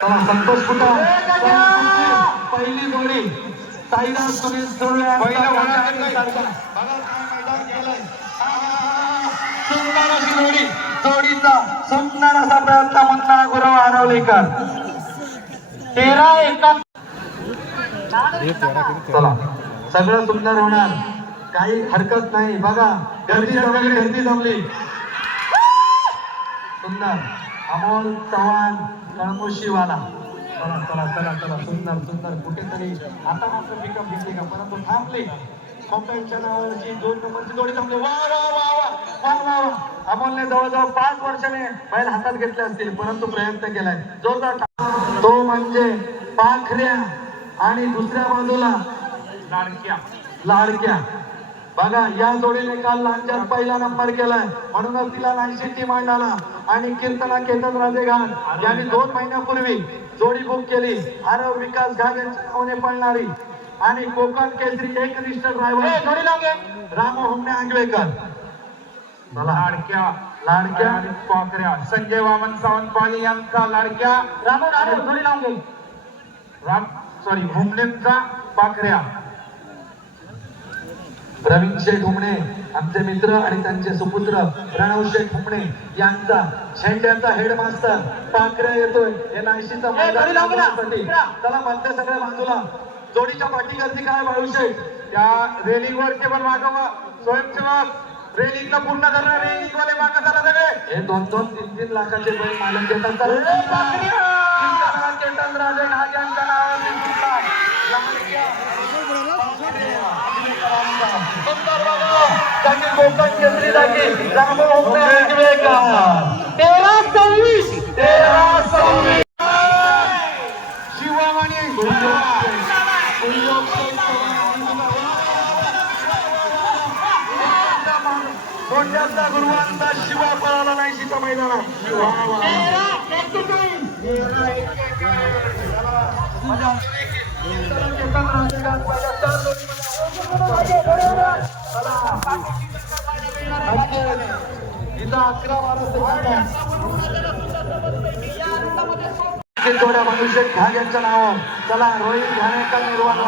संतोष कुटा पहिली जोडी साईदास सुनील सुरवे जोडीचा सुंदर असा प्रयत्न मुन्ना गुरव आरवलेकर 13-1. चला सगळं सुंदर होणार, काही हरकत नाही. बघा गर्दी जमली. सुंदर अमोल चव्हाण कळमुशीवाला. चला चला चला चला सुंदर सुंदर. कुठेतरी आता मात्र पिकअप घेतली का, परंतु थांबली. कॉम्पॅक्टच्या नावाची 2 नंबरची जोडी थांबली. वा वा वा वा वा वा. अमोलने जवळजवळ 5 वर्षाने बैल हातात घेतले असतील, परंतु प्रयत्न केलाय जोरदार. तो म्हणजे पाखऱ्या आणि दुसऱ्या बाजूला लाडक्या. बघा या जोडीने काल लांच्यात पहिला नंबर केलाय, म्हणूनच तिला 80 टीम आला. आणि कीर्तना केतन राजेघाट यांनी 2 महिन्यापूर्वी जोडी बुक केली. आरव विकास घाग यांच्या नावाने पळणारी आणि कोकण केसरी एकनिष्ठ ड्रायव्हर रामो हुमणे आंगवेकर. लाडक्या पाखऱ्या संजय वामन सावंतवाडी यांचा लाडक्या हुमणेंचा पाखऱ्या. प्रवीण शेठ हुमणे आमचे मित्र आणि त्यांचे सुपुत्र प्रणव शेठ हुमणे यांचा झेंड्याचा हेडमास्टर पाखऱ्या येतोय. हे 80चा मैदानासाठी. चला म्हणते सगळ्या बाजूला जोडीच्या पाठीवरती काय बाळूशेठ त्या रेलिंग वरचे पण मागवा स्वयंसेवक रेलिंगला पूर्ण करणार. रेलिंग वाले मागं चला सगळे. हे 2-2, 3-3 लाखाचे बैल मालक देतात. चेतन राजे घाग यांच्या नावाने कोकण केसरी जागी रामो हुमणे आंगवेकर. 13-26. शिवामाने कोणत्याचा गुरुवांचा शिवा पळाला नाही सीता मैदानात. जोड्या मनुष्य घाग यांच्या नावावर. चला रोहित घाणेकर निर्वाण.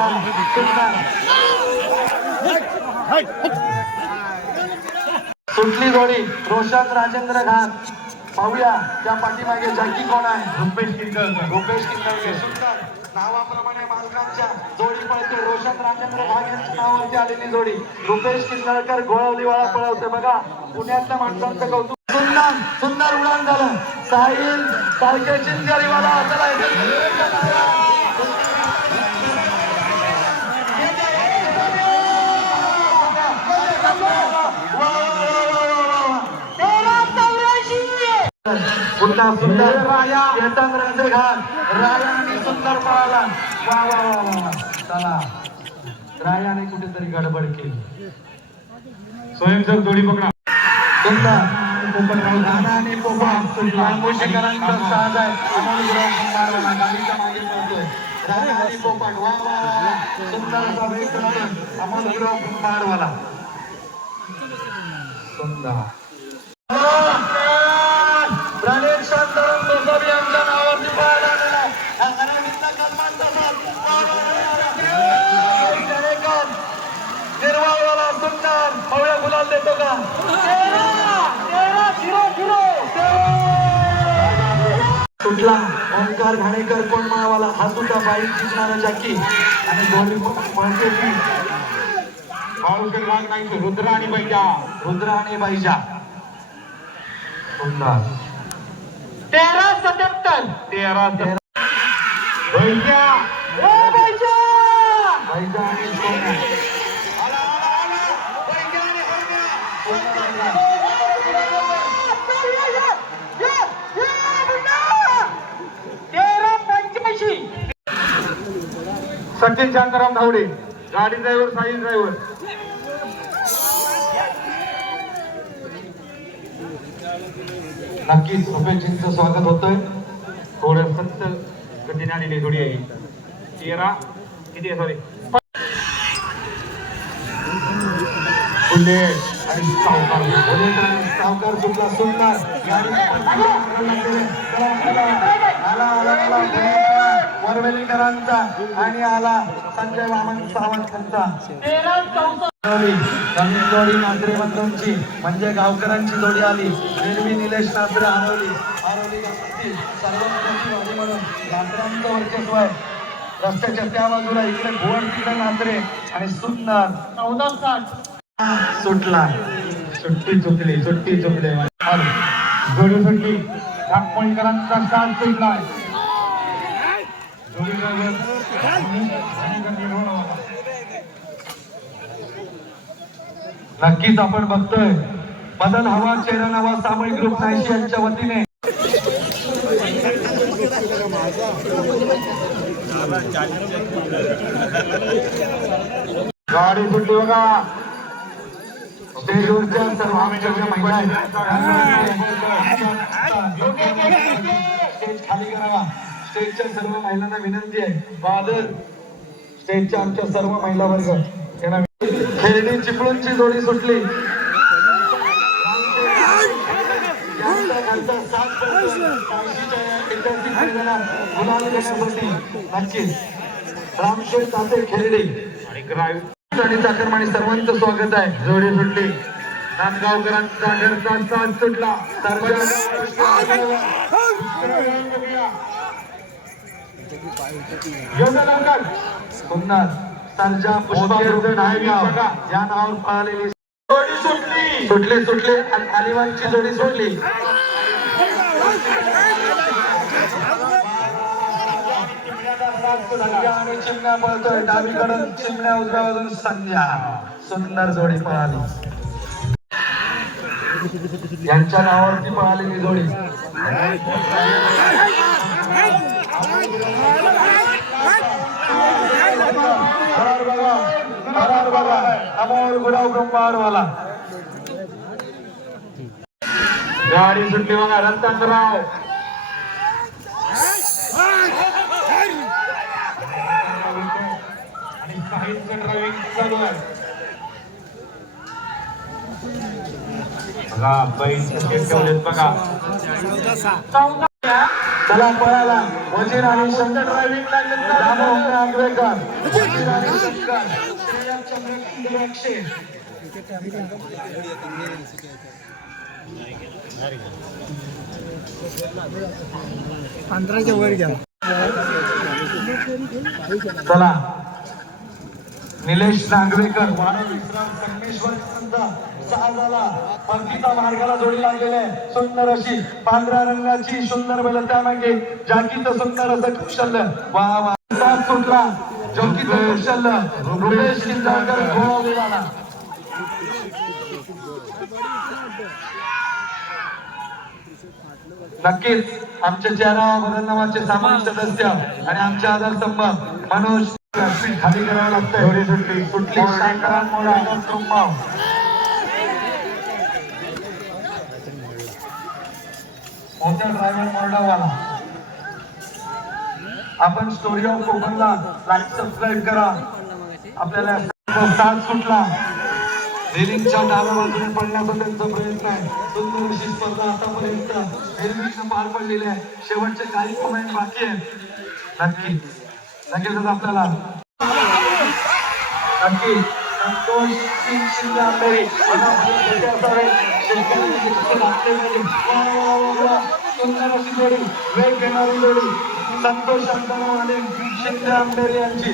सुटली जोडी रोशन राजेंद्र घाग. पाहूया त्या पाठीमागे जॅकी कोण आहे. रुपेश किंदळकर. सुंदर नावाप्रमाणे मालकांच्या जोडी पळते. रोशन राजेंद्र घाग यांच्या नावावरती आलेली जोडी. रुपेश किंदळकर गोळवलीवाळा पळवते. बघा पुण्यातल्या माणसांचं कौतुक. सुंदर उडान झालं. साहिल सारखे चिंचरीवाला. पुन्हा सुंदर चेतन राजेघाट रायाने सुंदर पळाला. वा वा वा वा. चला रायाने कुठेतरी गडबड केली. स्वयंसेवक जोडी पकडा. सुंदर आणि पोपा मुशीकरांचा साज आहे. अमोल गुरव गाडीच्या मागे पळतोय. राणा आणि पोपट. वा वा वा. सुंदर असा वेग करतोय अमोल गुरव कुंभारवाला. सुंदर प्रणेश शांताराम गोसावी यांच्या नावावरती पळायला आलेला आहे. निर्वाळवाला सुंदर भव्य गुलाल देतो का. सुटला ओंकार घाणेकर कोण माळवाला. हा सुद्धा बाई जिंकणारा जॅकी आणि दोन्ही म्हणते की बाळूशेठ घाग नाही. रुद्र आणि बैजा. सुंदर 13-77. बैजा सचिन शांताराम धावडे गाडी ड्रायव्हर साहिल ड्रायव्हर. नक्कीच रुपेशजींचं स्वागत होतंय. थोडं सत्त गतीने आलेली जोडी आहे. 13 किती आहे सॉरी आणि सावकार सुटला. सुंदर आला आला आला वरवेलीकरांचा आणि आला संजय वामन सावंतांचा नवीन जोडी नात्रे बंधूंची म्हणजे गावकरांची जोडी आली. निर्वी निलेश नात्रे हरवली गणपती सर्व म्हणून नात्र्यांचं वर्चस्व आहे. रस्त्याच्या त्या बाजूला इकडे भुवन तिकडे नात्रे आणि सुंदर 14-60 सुटला. सुट्टी चुकली जोडी सुटली. ठाकमळीकरांचा स्टार सुटलाय. नक्कीच आपण बघतोय बदल हवा चेहरा नवा सामूहिक ग्रुप नाईशी यांच्या वतीने गाडी सुटली बघा. स्टेजवरच्या सर्व आमच्या महिला स्टेज खाली करावा. स्टेजच्या सर्व महिलांना विनंती आहे. बादल स्टेजच्या आमच्या सर्व महिला वर्ग यांना खेळणी चिपळूणची जोडी सुटली. नक्कीच रामशेठ ताते खेळणी आणि चाकरमानी सर्वांचं स्वागत आहे. जोडी सुटली. नांदगावकरांचा घरचा साथ सुटला. पुन्हा सर्जा पुष्पा या नावावर पळालेली जोडी सुटली. अलिवानची जोडी सुटली. आणि चिमण्या पळतोय डावीकडून चिमण्या उजव्या बाजून संध्या. सुंदर जोडी पळाली. यांच्या नावावरती पळालेली जोडी. बघा अमोल गुलाब ब्रह्मावाला गाडी सुटली बघा. रत्नाकरराव आणि साहित्य ड्रायव्हिंग चालू आहे. बघा बघा चला पळाला वजीर आणि शंकर ड्रायव्हिंग आंग्रेकर पंधराच्या वर घ्या. चला निलेश नागवेकर वाणा विश्राम संगमेश्वर सहा झाला. पंक्तीचा मार्गाला जोडी लागलेली आहे. सुंदर अशी पांढऱ्या रंगाची सुंदर बैल त्यामागे जाकीचं सुंदर असं कौशल्य. वा वा साथ सुटला. जोकीचं कौशल्य रुपेश किंजाळकर घोळावलेला. नक्कीच आमचे चेहरा बदल नावाचे सामान्य सदस्य आणि आमचे आधार स्तंभ मनोज खाली करावं लागतंय. थोडी सुटली मोठा ड्रायव्हर मोरडावाला. आपण स्टोरी ऑफ कोकणला लाईक सबस्क्राईब करा. आपल्याला साथ सुटला. रेलिंगच्या डाव्या बाजूने पडण्याचा त्यांचा प्रयत्न आहे. सुंदर अशी स्पर्धा आतापर्यंत रेल्वेनं पार पडलेली आहे. शेवटचे काही कमेंट बाकी आहेत. नक्कीच आपल्याला नक्कीच संतोष सिंग शिंदे आंबेरी सुंदर अशी जोडी वेग घेणारी जोडी संतोष शिंदे आंबेरी यांची